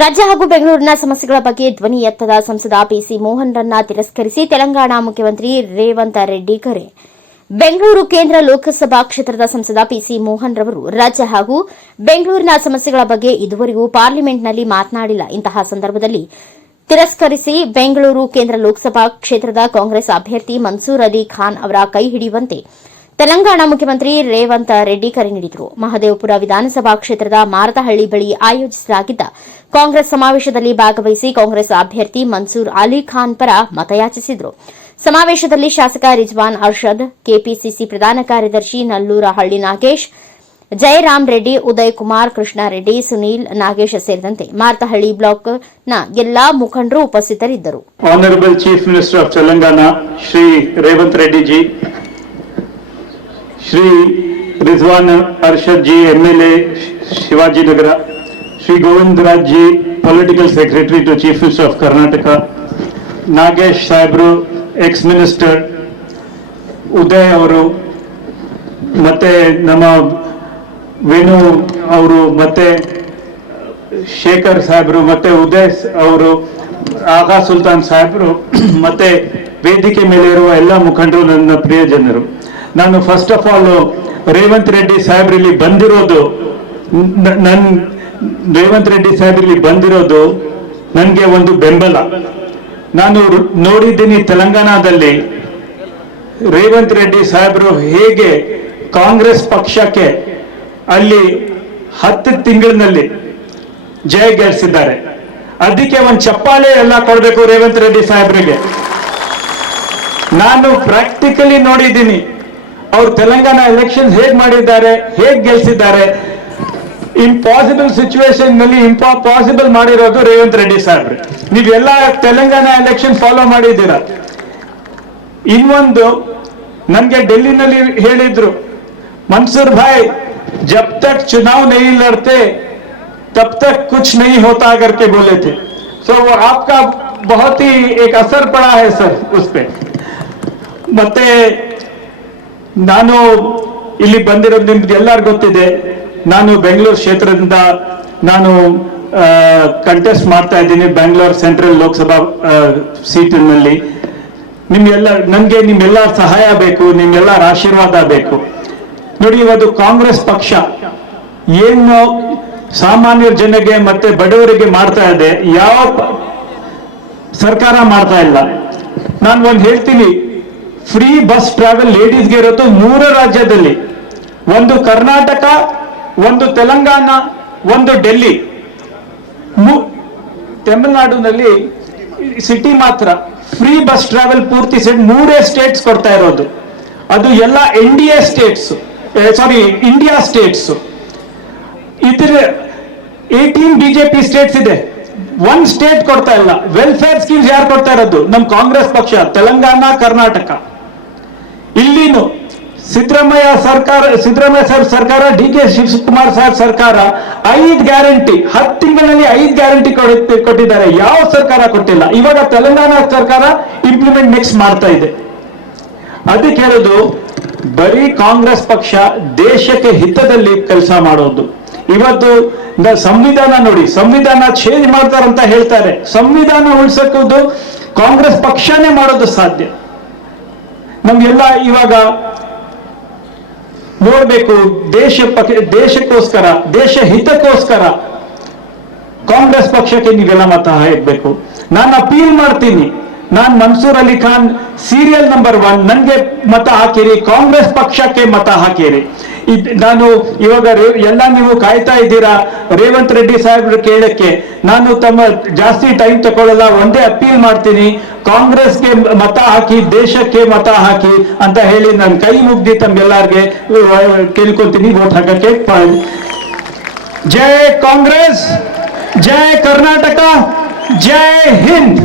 ರಾಜ್ಯ ಹಾಗೂ ಬೆಂಗಳೂರಿನ ಸಮಸ್ಯೆಗಳ ಬಗ್ಗೆ ಧ್ವನಿ ಎತ್ತದ ಸಂಸದ ಪಿಸಿ ಮೋಹನ್ರನ್ನ ತಿರಸ್ಕರಿಸಿ ತೆಲಂಗಾಣ ಮುಖ್ಯಮಂತ್ರಿ ರೇವಂತ ರೆಡ್ಡಿ ಕರೆ. ಬೆಂಗಳೂರು ಕೇಂದ್ರ ಲೋಕಸಭಾ ಕ್ಷೇತ್ರದ ಸಂಸದ ಪಿಸಿ ಮೋಹನ್ ರವರು ರಾಜ್ಯ ಹಾಗೂ ಬೆಂಗಳೂರಿನ ಸಮಸ್ಯೆಗಳ ಬಗ್ಗೆ ಇದುವರೆಗೂ ಪಾರ್ಲಿಮೆಂಟ್ನಲ್ಲಿ ಮಾತನಾಡಿಲ್ಲ. ಇಂತಹ ಸಂದರ್ಭದಲ್ಲಿ ತಿರಸ್ಕರಿಸಿ ಬೆಂಗಳೂರು ಕೇಂದ್ರ ಲೋಕಸಭಾ ಕ್ಷೇತ್ರದ ಕಾಂಗ್ರೆಸ್ ಅಭ್ಯರ್ಥಿ ಮನ್ಸೂರ್ ಅಲಿ ಖಾನ್ ಅವರ ಕೈ ಹಿಡಿಯುವಂತೆ ತೆಲಂಗಾಣ ಮುಖ್ಯಮಂತ್ರಿ ರೇವಂತ್ ರೆಡ್ಡಿ ಕರೆ ನೀಡಿದರು. ಮಹದೇವಪುರ ವಿಧಾನಸಭಾ ಕ್ಷೇತ್ರದ ಮಾರತಹಳ್ಳಿ ಬಳಿ ಆಯೋಜಿಸಲಾಗಿದ್ದ ಕಾಂಗ್ರೆಸ್ ಸಮಾವೇಶದಲ್ಲಿ ಭಾಗವಹಿಸಿ ಕಾಂಗ್ರೆಸ್ ಅಭ್ಯರ್ಥಿ ಮನ್ಸೂರ್ ಅಲಿ ಖಾನ್ ಪರ ಮತಯಾಚಿಸಿದರು. ಸಮಾವೇಶದಲ್ಲಿ ಶಾಸಕ ರಿಜ್ವಾನ್ ಅರ್ಷದ್, ಕೆಪಿಸಿಸಿ ಪ್ರಧಾನ ಕಾರ್ಯದರ್ಶಿ ನಲ್ಲೂರ ಹಳ್ಳಿ ನಾಗೇಶ್, ಜಯರಾಮ್ ರೆಡ್ಡಿ, ಉದಯ್ ಕುಮಾರ್ ಕೃಷ್ಣಾರೆಡ್ಡಿ ಸುನೀಲ್ ನಾಗೇಶ್ ಸೇರಿದಂತೆ ಮಾರತಹಳ್ಳಿ ಬ್ಲಾಕ್ನ ಎಲ್ಲಾ ಮುಖಂಡರು ಉಪಸ್ಥಿತರಿದ್ದರು. Honourable chief minister of Telangana Shri Revanth Reddy Reddy Shri Rizwan Arshad ji M L A Shivaji Nagar, Shri Govinda Raj ji political secretary to chief minister of Karnataka, Nagesh ಸಾಹೇಬ್ರು ex minister Uday ಅವರು, ಮತ್ತೆ ನಮ್ಮ ವೇಣು ಅವರು, ಮತ್ತೆ ಶೇಖರ್ ಸಾಹೇಬ್ರು, ಮತ್ತೆ ಉದಯ್ ಅವರು ಆಗಾ ಸುಲ್ತಾನ್ ಸಾಹೇಬ್ರು, ಮತ್ತೆ ವೇದಿಕೆ ಮೇಲೆ ಇರುವ ಎಲ್ಲ ಮುಖಂಡರು ನನ್ನ ಪ್ರಿಯ ಜನರು. ನಾನು first of all Revanth Reddy ಸಾಹೇಬ್ರಲ್ಲಿ ಬಂದಿರೋದು ನನ್ ರೇವಂತ್ ರೆಡ್ಡಿ ಸಾಹೇಬ್ರಲ್ಲಿ ಬಂದಿರೋದು ನನಗೆ ಒಂದು ಬೆಂಬಲ. ನಾನು ನೋಡಿದ್ದೀನಿ ತೆಲಂಗಾಣದಲ್ಲಿ ರೇವಂತ್ ರೆಡ್ಡಿ ಸಾಹೇಬರು ಹೇಗೆ ಕಾಂಗ್ರೆಸ್ ಪಕ್ಷಕ್ಕೆ ಅಲ್ಲಿ ಹತ್ತು ತಿಂಗಳಿನಲ್ಲಿ ಜಯ ಗೆಲ್ಸಿದ್ದಾರೆ. ಅದಕ್ಕೆ ಒಂದು ಚಪ್ಪಾಳೆ ಎಲ್ಲ ಕೊಡಬೇಕು ರೇವಂತ್ ರೆಡ್ಡಿ ಸಾಹೇಬ್ರಿಗೆ. ನಾನು ಪ್ರಾಕ್ಟಿಕಲಿ ನೋಡಿದ್ದೀನಿ. ಅವ್ರು ತೆಲಂಗಾಣ ಎಲೆಕ್ಷನ್ ಹೇಗ್ ಮಾಡಿದ್ದಾರೆ ಹೇಗ್ ಗೆಲ್ಸಿದ್ದಾರೆ ಇಂಪಾಸಿಬಲ್ ಸಿಚುವೇಶನ್ ನಲ್ಲಿ ಇಂಪಾ ಪಾಸಿಬಲ್ ಮಾಡಿರೋದು ರೇವಂತ್ ರೆಡ್ಡಿ ಸಾಹೇಬ್ರೆ ನೀವೆಲ್ಲ ತೆಲಂಗಾಣ ಎಲೆಕ್ಷನ್ ಫಾಲೋ ಮಾಡಿದ್ದೀರಾ ಇನ್ನೊಂದು ನನ್ಗೆ ಡೆಲ್ಲಿನಲ್ಲಿ ಹೇಳಿದ್ರು ಮನ್ಸೂರ್ ಭಾಯ್ ಜಬ್ ತಕ್ ಚುನಾವ್ नहीं लड़ते तब तक कुछ नहीं होता करके बोले थे सो वो आपका बहुत ही एक असर पड़ा है सर उस पे ಮತ್ತೆ ನಾನು ಇಲ್ಲಿ ಬಂದಿರೋದು ನಿಮ್ಗೆ ಎಲ್ಲರಿಗೂ ಗೊತ್ತಿದೆ. ನಾನು ಬೆಂಗಳೂರು ಕ್ಷೇತ್ರದಿಂದ ನಾನು ಕಂಟೆಸ್ಟ್ ಮಾಡ್ತಾ ಇದ್ದೀನಿ ಬೆಂಗಳೂರು ಸೆಂಟ್ರಲ್ ಲೋಕಸಭಾ ಸೀಟಿನಲ್ಲಿ. ನಿಮ್ಗೆಲ್ಲ ನನಗೆ ನಿಮ್ಮೆಲ್ಲ ಸಹಾಯ ಬೇಕು, ನಿಮ್ಮೆಲ್ಲರ ಆಶೀರ್ವಾದ ಬೇಕು. ನೋಡಿ ಇವತ್ತು ಕಾಂಗ್ರೆಸ್ ಪಕ್ಷ ಏನು ಸಾಮಾನ್ಯ ಜನಗೆ ಮತ್ತೆ ಬಡವರಿಗೆ ಮಾಡ್ತಾ ಇದೆ, ಯಾವ ಸರ್ಕಾರ ಮಾಡ್ತಾ ಇಲ್ಲ. ನಾನು ಒಂದು ಹೇಳ್ತೀನಿ ಫ್ರೀ ಬಸ್ ಟ್ರಾವೆಲ್ ಲೇಡೀಸ್ಗೆ ಇರೋದು ಮೂರು ರಾಜ್ಯದಲ್ಲಿ. ಒಂದು ಕರ್ನಾಟಕ, ಒಂದು ತೆಲಂಗಾಣ, ಒಂದು ಡೆಲ್ಲಿ. ತಮಿಳುನಾಡಿನಲ್ಲಿ ಸಿಟಿ ಮಾತ್ರ. ಫ್ರೀ ಬಸ್ ಟ್ರಾವೆಲ್ ಪೂರ್ತಿ ಸೆಟ್ ಮೂರೇ ಸ್ಟೇಟ್ಸ್ ಕೊಡ್ತಾ ಇರೋದು. ಅದು ಎಲ್ಲ N D A states sorry India states. ಇದ್ರ ಏಟೀನ್ ಬಿಜೆಪಿ ಸ್ಟೇಟ್ಸ್ ಇದೆ. ಒನ್ ಸ್ಟೇಟ್ ಕೊಡ್ತಾ ಇಲ್ಲ. ವೆಲ್ಫೇರ್ ಸ್ಕೀಮ್ಸ್ ಯಾರು ಕೊಡ್ತಾ ಇರೋದು? ನಮ್ ಕಾಂಗ್ರೆಸ್ ಪಕ್ಷ, ತೆಲಂಗಾಣ, ಕರ್ನಾಟಕ. ಇಲ್ಲಿನು ಸಿದ್ದರಾಮಯ್ಯ ಸರ್ಕಾರ, ಸಿದ್ದರಾಮಯ್ಯ ಸಾಹೇಬ್ ಸರ್ಕಾರ, ಡಿ ಕೆ ಶಿವಕುಮಾರ್ ಸಾಹೇಬ್ ಸರ್ಕಾರ ಐದು ಗ್ಯಾರಂಟಿ, ಹತ್ತು ತಿಂಗಳಲ್ಲಿ ಐದು ಗ್ಯಾರಂಟಿ ಕೊಟ್ಟಿದ್ದಾರೆ. ಯಾವ ಸರ್ಕಾರ ಕೊಟ್ಟಿಲ್ಲ. ಇವಾಗ ತೆಲಂಗಾಣ ಸರ್ಕಾರ ಇಂಪ್ಲಿಮೆಂಟ್ ನೆಕ್ಸ್ಟ್ ಮಾಡ್ತಾ ಇದೆ. ಅದಕ್ಕೆ ಹೇಳೋದು, ಬರೀ ಕಾಂಗ್ರೆಸ್ ಪಕ್ಷ ದೇಶಕ್ಕೆ ಹಿತದಲ್ಲಿ ಕೆಲಸ ಮಾಡೋದು. ಇವತ್ತು ಸಂವಿಧಾನ ನೋಡಿ, ಸಂವಿಧಾನ ಚೇಂಜ್ ಮಾಡ್ತಾರಂತ ಹೇಳ್ತಾರೆ. ಸಂವಿಧಾನ ಉಳಿಸೋದು ಕಾಂಗ್ರೆಸ್ ಪಕ್ಷನೇ ಮಾಡೋದು ಸಾಧ್ಯ. ನಮ್ಗೆಲ್ಲ ಇವಾಗ ನೋಡ್ಬೇಕು ದೇಶ ದೇಶಕ್ಕೋಸ್ಕರ, ದೇಶ ಹಿತಕ್ಕೋಸ್ಕರ ಕಾಂಗ್ರೆಸ್ ಪಕ್ಷಕ್ಕೆ ನೀವೆಲ್ಲ ಮತ ಹಾಕಬೇಕು. ನಾನು ಅಪೀಲ್ ಮಾಡ್ತೀನಿ, ನಾನ್ Mansoor Ali Khan serial number one ನನ್ಗೆ ಮತ ಹಾಕಿರಿ, ಕಾಂಗ್ರೆಸ್ ಪಕ್ಷಕ್ಕೆ ಮತ ಹಾಕಿರಿ. ನಾನು ಇವಾಗ ಎಲ್ಲ ನೀವು ಕಾಯ್ತಾ ಇದ್ದೀರಾ, ರೇವಂತ್ ರೆಡ್ಡಿ ಸಾಹೇಬ್ರು ಕೇಳಕ್ಕೆ, ನಾನು ತಮ್ಮ ಜಾಸ್ತಿ ಟೈಮ್ ತಗೊಳ್ಳಲ್ಲ ಒಂದೇ ಅಪೀಲ್ ಮಾಡ್ತೀನಿ ಕಾಂಗ್ರೆಸ್ಗೆ ಮತ ಹಾಕಿ, ದೇಶಕ್ಕೆ ಮತ ಹಾಕಿ ಅಂತ ಹೇಳಿ ನಾನು ಕೈ ಮುಗ್ದಿ ತಮ್ಗೆಲ್ಲರಿಗೆ ಕೇಳ್ಕೊಂತೀನಿ ವೋಟ್ ಹಾಕಕ್ಕೆ ಜೈ ಕಾಂಗ್ರೆಸ್, ಜೈ ಕರ್ನಾಟಕ, ಜೈ ಹಿಂದ್.